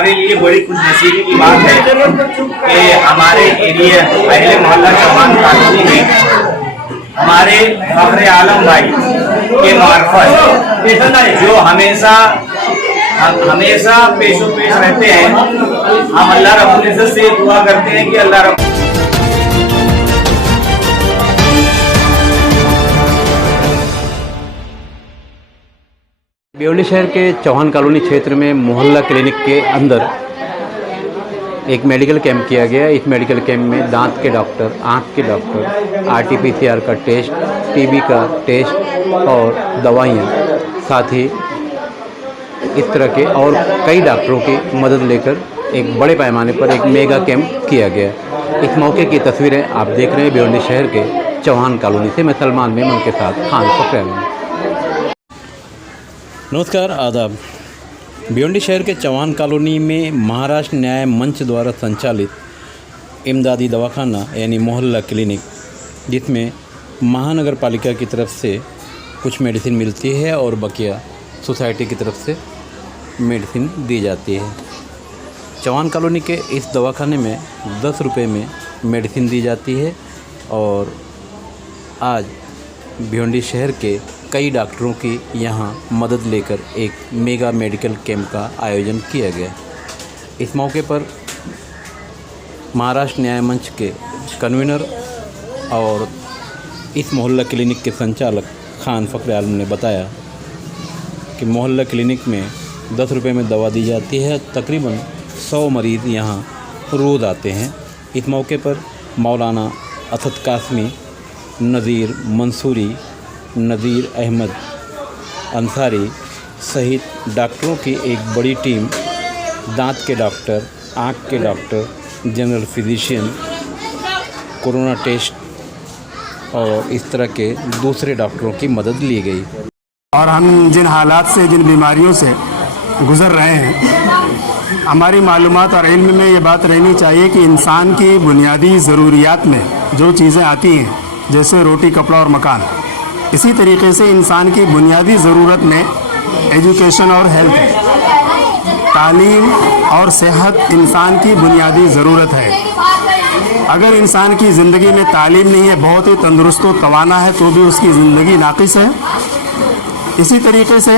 हमारे लिए बड़ी खुशनसीबी की बात है कि हमारे एरिया पहले मोहल्ला चौहान कॉलोनी में हमारे फखरे आलम भाई के मार्फत जो हमेशा पेशो पेश रहते हैं, हम अल्लाह रब्बुल इज्जत से दुआ करते हैं कि अल्लाह रब्बुल भिवंडी शहर के चौहान कॉलोनी क्षेत्र में मोहल्ला क्लिनिक के अंदर एक मेडिकल कैंप किया गया। इस मेडिकल कैंप में दांत के डॉक्टर, आँख के डॉक्टर, आरटीपीसीआर का टेस्ट, टीबी का टेस्ट और दवाइयाँ, साथ ही इस तरह के और कई डॉक्टरों की मदद लेकर एक बड़े पैमाने पर एक मेगा कैंप किया गया। इस मौके की तस्वीरें आप देख रहे हैं भिवंडी शहर के चौहान कॉलोनी से। मैं सलमान मेमन के साथ खान फखरे। नमस्कार, आदाब। भिवंडी शहर के चौहान कॉलोनी में महाराष्ट्र न्याय मंच द्वारा संचालित इमदादी दवाखाना यानी मोहल्ला क्लिनिक, जिसमें महानगर पालिका की तरफ से कुछ मेडिसिन मिलती है और बकिया सोसाइटी की तरफ से मेडिसिन दी जाती है। चौहान कॉलोनी के इस दवाखाने में 10 रुपये में मेडिसिन दी जाती है और आज भिवंडी शहर के कई डॉक्टरों की यहाँ मदद लेकर एक मेगा मेडिकल कैंप का आयोजन किया गया। इस मौके पर महाराष्ट्र न्याय मंच के कन्वीनर और इस मोहल्ला क्लिनिक के संचालक खान फखरे आलम ने बताया कि मोहल्ला क्लिनिक में 10 रुपये में दवा दी जाती है। तकरीबन 100 मरीज़ यहाँ रोज़ आते हैं। इस मौके पर मौलाना असद कासमी, नज़ीर मंसूरी, नज़ीर अहमद अंसारी सहित डॉक्टरों की एक बड़ी टीम, दांत के डॉक्टर, आँख के doctor, general physician, corona test और इस तरह के दूसरे डॉक्टरों की मदद ली गई। और हम जिन हालात से, जिन बीमारियों से गुज़र रहे हैं, हमारी मालूमात और इल्म में ये बात रहनी चाहिए कि इंसान की बुनियादी ज़रूरियात में जो चीज़ें आती हैं, जैसे रोटी, कपड़ा और मकान, इसी तरीके से इंसान की बुनियादी ज़रूरत में एजुकेशन और हेल्थ है। तालीम और सेहत इंसान की बुनियादी ज़रूरत है। अगर इंसान की ज़िंदगी में तालीम नहीं है, बहुत ही तंदुरुस्त व तवाना है, तो भी उसकी ज़िंदगी नाक़िस है। इसी तरीके से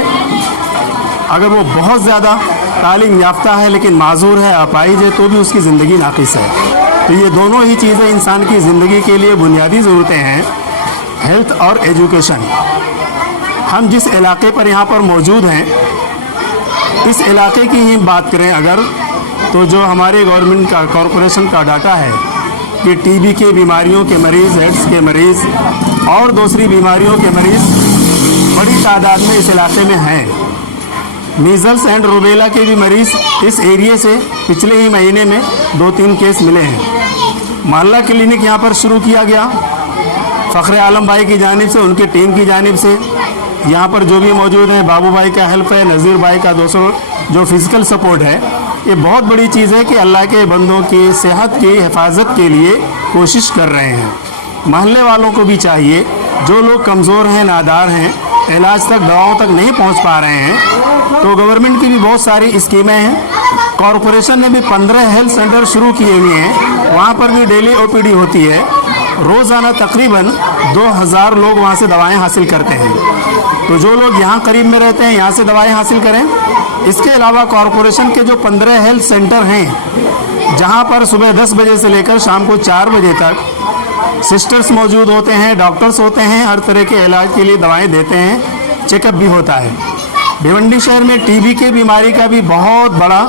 अगर वो बहुत ज़्यादा तालीम याफ्ता है लेकिन माजूर है, अपाहिज है, तो भी उसकी ज़िंदगी नाक़िस है। तो ये दोनों ही चीज़ें इंसान की ज़िंदगी के लिए बुनियादी ज़रूरतें हैं, हेल्थ और एजुकेशन। हम जिस इलाके पर यहाँ पर मौजूद हैं, इस इलाके की ही बात करें अगर, तो जो हमारे गवर्नमेंट का, कॉरपोरेशन का डाटा है कि टीबी के बीमारियों के मरीज़, एड्स के मरीज़ और दूसरी बीमारियों के मरीज़ बड़ी तादाद में इस इलाके में हैं। मीज़ल्स एंड रूबेला के भी मरीज़ इस एरिए से पिछले ही महीने में 2-3 केस मिले हैं। मोहल्ला क्लिनिक यहाँ पर शुरू किया गया फखरे आलम भाई की जानिब से, उनकी टीम की जानिब से। यहाँ पर जो भी मौजूद हैं, बाबू भाई का हेल्प है, नज़ीर भाई का दोस्तों जो फिज़िकल सपोर्ट है, ये बहुत बड़ी चीज़ है कि अल्लाह के बंदों की सेहत की हिफाजत के लिए कोशिश कर रहे हैं। महल्ले वालों को भी चाहिए, जो लोग कमज़ोर हैं, नादार हैं, इलाज तक, दवाओं तक नहीं पहुँच पा रहे हैं, तो गवर्नमेंट की भी बहुत सारी स्कीमें हैं। कॉरपोरेशन ने भी 15 हेल्थ सेंटर शुरू किए हुए हैं, वहाँ पर भी डेली OPD होती है। रोज़ाना तकरीबन 2000 लोग वहाँ से दवाएं हासिल करते हैं। तो जो लोग यहाँ करीब में रहते हैं, यहाँ से दवाएं हासिल करें। इसके अलावा कॉरपोरेशन के जो 15 हेल्थ सेंटर हैं, जहाँ पर सुबह 10 बजे से लेकर शाम को 4 बजे तक सिस्टर्स मौजूद होते हैं, डॉक्टर्स होते हैं, हर तरह के इलाज के लिए दवाएँ देते हैं, चेकअप भी होता है। भिवंडी शहर में टीबी की बीमारी का भी बहुत बड़ा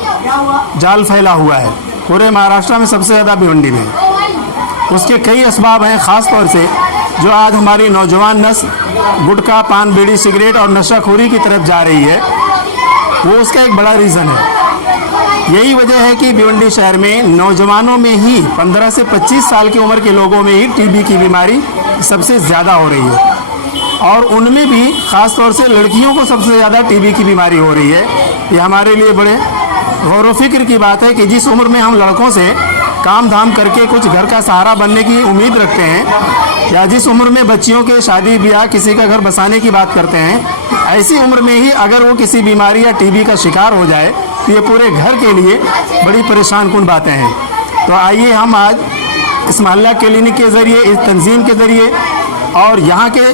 जाल फैला हुआ है, पूरे महाराष्ट्र में सबसे ज़्यादा भिवंडी में। उसके कई असबाब हैं, ख़ास तौर से जो आज हमारी नौजवान नस्ल गुटखा, पान, बीड़ी, सिगरेट और नशाखोरी की तरफ जा रही है, वो उसका एक बड़ा रीज़न है। यही वजह है कि भिवंडी शहर में नौजवानों में ही 15 से 25 साल की उम्र के लोगों में ही टीबी की बीमारी सबसे ज़्यादा हो रही है, और उनमें भी ख़ास तौर से लड़कियों को सबसे ज़्यादा टीबी की बीमारी हो रही है। ये हमारे लिए बड़े गौर व फिक्र की बात है कि जिस उम्र में हम लड़कों से काम धाम करके कुछ घर का सहारा बनने की उम्मीद रखते हैं, या जिस उम्र में बच्चियों के शादी ब्याह, किसी का घर बसाने की बात करते हैं, ऐसी उम्र में ही अगर वो किसी बीमारी या टीबी का शिकार हो जाए तो ये पूरे घर के लिए बड़ी परेशान कुन बातें हैं। तो आइए हम आज इस मोहल्ला क्लिनिक के ज़रिए, इस तंजीम के ज़रिए और यहाँ के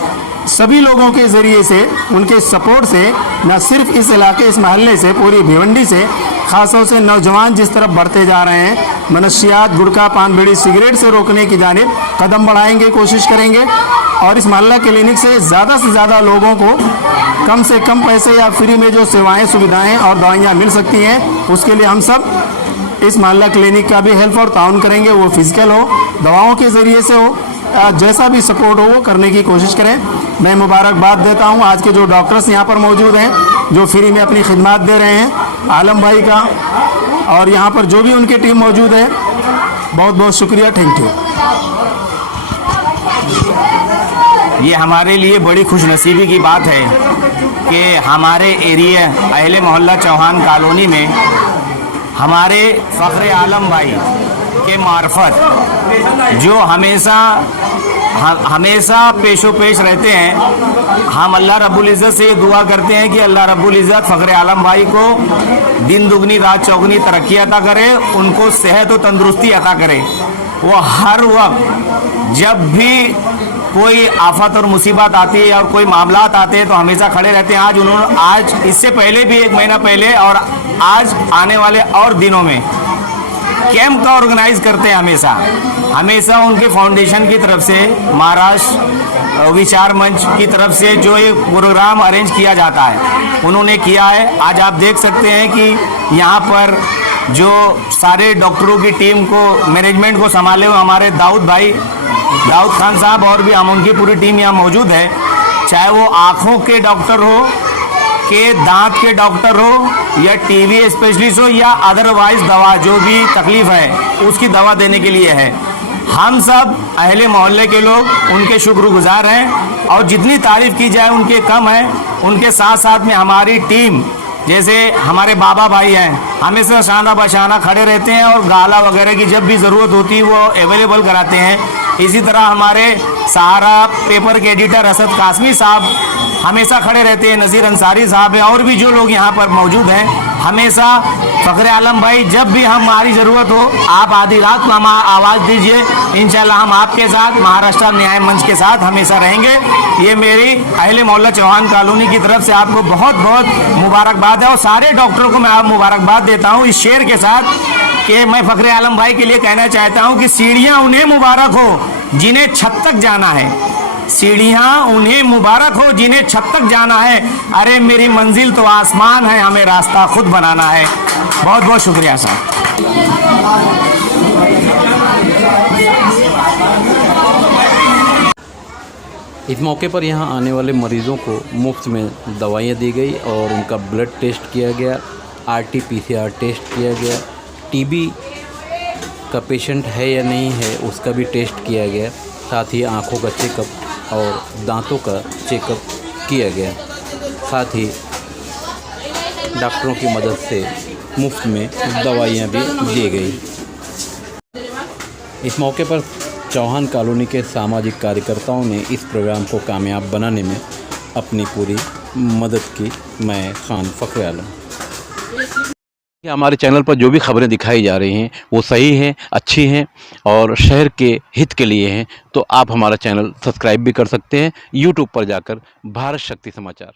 सभी लोगों के ज़रिए से, उनके सपोर्ट से, न सिर्फ इस इलाके, इस मोहल्ले से, पूरी भिवंडी से, ख़ासतौर से नौजवान जिस तरफ बढ़ते जा रहे हैं, मनशियात, गुटखा, पान, बीड़ी, सिगरेट से रोकने की जानिब कदम बढ़ाएंगे, कोशिश करेंगे और इस मोहल्ला क्लिनिक से ज़्यादा लोगों को कम से कम पैसे या फ्री में जो सेवाएं, सुविधाएं और दवाइयाँ मिल सकती हैं, उसके लिए हम सब इस मोहल्ला क्लिनिक का भी हेल्प और ताउन करेंगे। वो फिजिकल हो, दवाओं के ज़रिए से हो, जैसा भी सपोर्ट हो वो करने की कोशिश करें। मैं मुबारकबाद देता हूं आज के जो डॉक्टर्स यहाँ पर मौजूद हैं, जो फ्री में अपनी खिदमत दे रहे हैं, आलम भाई का और यहाँ पर जो भी उनकी टीम मौजूद है, बहुत बहुत शुक्रिया, थैंक यू। ये हमारे लिए बड़ी खुशनसीबी की बात है कि हमारे एरिया अहले मोहल्ला चौहान कॉलोनी में हमारे फ़ख्र आलम भाई के मार्फत जो हमेशा पेशो पेश रहते हैं, हम अल्लाह रब्बुल इज़्ज़त से ये दुआ करते हैं कि अल्लाह रब्बुल इज़्ज़त फ़ख्र आलम भाई को दिन दुगनी रात चौगनी तरक्की अता करे, उनको सेहत और तंदुरुस्ती अता करे। वो हर वक्त जब भी कोई आफत और मुसीबत आती है और कोई मामलात आते हैं तो हमेशा खड़े रहते हैं। आज इससे पहले भी 1 महीना पहले और आज आने वाले और दिनों में कैंप का ऑर्गेनाइज करते हैं। हमेशा उनके फाउंडेशन की तरफ से, महाराष्ट्र विचार मंच की तरफ से जो एक प्रोग्राम अरेंज किया जाता है, उन्होंने किया है। आज आप देख सकते हैं कि यहाँ पर जो सारे डॉक्टरों की टीम को, मैनेजमेंट को संभाले हुए हमारे दाऊद खान साहब और भी हम उनकी पूरी टीम यहाँ मौजूद है। चाहे वो आँखों के डॉक्टर हो, के दांत के डॉक्टर हो या टीबी स्पेशलिस्ट हो या अदरवाइज दवा, जो भी तकलीफ है उसकी दवा देने के लिए है। हम सब अहले मोहल्ले के लोग उनके शुक्रगुजार हैं और जितनी तारीफ़ की जाए उनके कम है। उनके साथ साथ में हमारी टीम, जैसे हमारे बाबा भाई हैं, हमेशा शाना बशाना खड़े रहते हैं और गाला वगैरह की जब भी ज़रूरत होती है वो अवेलेबल कराते हैं। इसी तरह हमारे सहारा पेपर के एडिटर असद कासमी साहब हमेशा खड़े रहते हैं, नज़ीर अंसारी साहब हैं और भी जो लोग यहाँ पर मौजूद हैं। हमेशा फ़ख्र आलम भाई जब भी हमारी ज़रूरत हो, आप आधी रात को हम आवाज़ दीजिए, इंशाल्लाह हम आपके साथ, महाराष्ट्र न्याय मंच के साथ हमेशा रहेंगे। ये मेरी अहले मोहल्ला चौहान कॉलोनी की तरफ से आपको बहुत बहुत मुबारकबाद है और सारे डॉक्टरों को मैं आप मुबारकबाद देता हूँ इस शेर के साथ कि मैं फ़ख्र आलम भाई के लिए कहना चाहता हूँ कि सीढ़ियाँ उन्हें मुबारक हो जिन्हें छत तक जाना है, सीढ़ियाँ उन्हें मुबारक हो जिन्हें छत तक जाना है। अरे मेरी मंजिल तो आसमान है, हमें रास्ता खुद बनाना है। बहुत बहुत शुक्रिया साहब। इस मौके पर यहाँ आने वाले मरीज़ों को मुफ्त में दवाइयाँ दी गई और उनका ब्लड टेस्ट किया गया, RT-PCR टेस्ट किया गया, टीबी का पेशेंट है या नहीं है उसका भी टेस्ट किया गया, साथ ही आँखों का चेकअप और दांतों का चेकअप किया गया। साथ ही डॉक्टरों की मदद से मुफ्त में दवाइयाँ भी दी गई। इस मौके पर चौहान कॉलोनी के सामाजिक कार्यकर्ताओं ने इस प्रोग्राम को कामयाब बनाने में अपनी पूरी मदद की। मैं खान फ़ख्र आलम। हमारे चैनल पर जो भी खबरें दिखाई जा रही हैं वो सही हैं, अच्छी हैं और शहर के हित के लिए हैं, तो आप हमारा चैनल सब्सक्राइब भी कर सकते हैं यूट्यूब पर जाकर, भारत शक्ति समाचार।